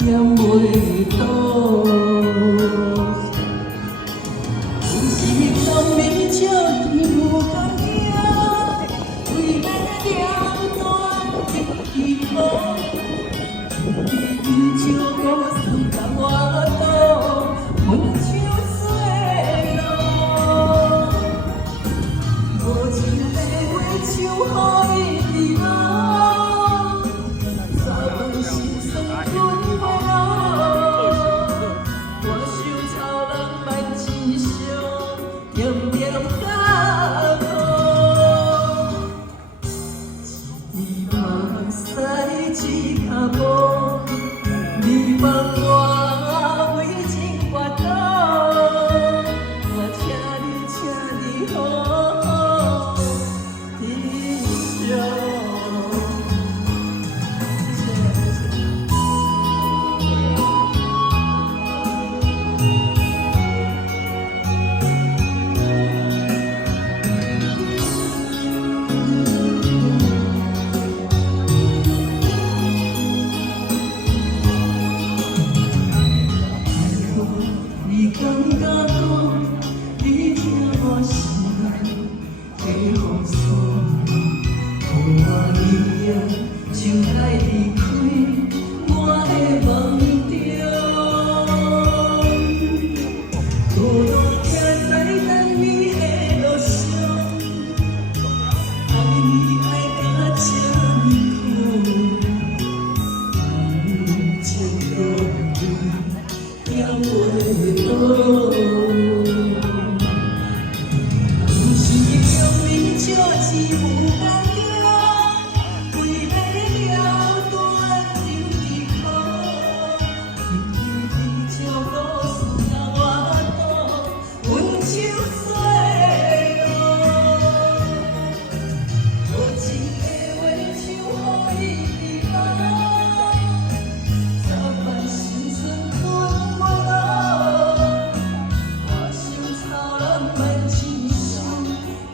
也袂倒。有时当面笑甜有感觉，为要了断一步，你就讲输甲我倒，阮像衰路，无情的话唱予伊知道，早晚心酸吞袂落，我想操人万千伤，点点甲苦，一目屎一脚步，你放我为情决斗，我请你好好珍惜。你感觉讲，你听我心内的风霜，予我力量，就爱离开我的梦中。孤单徛在等你的路上，爱你爱到这么苦，情着你也袂倒。不是强忍笑只有感觉，为了断情的苦，你就搁输甲我倒，阮像衰路，无情的话唱予伊知道，早晚心酸吞袂落，我想操人万千伤，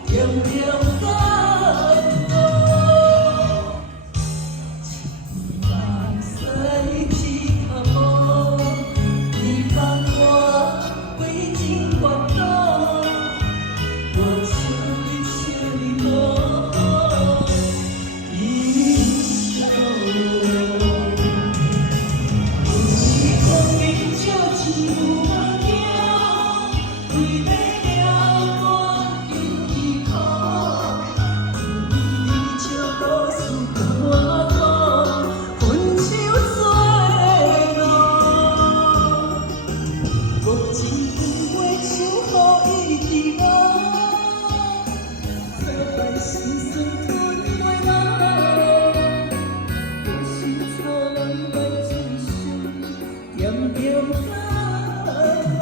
点点甲苦，梦西去脚步，你放我为情决斗，我请你好好珍惜。有时光面笑只有感觉，为了断情的苦，你就搁输甲我倒，阮像衰路，无情的话唱予伊知道，早晚心酸吞袂落，我是错人万千伤，点点甲苦，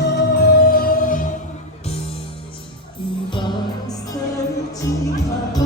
一目屎一脚步。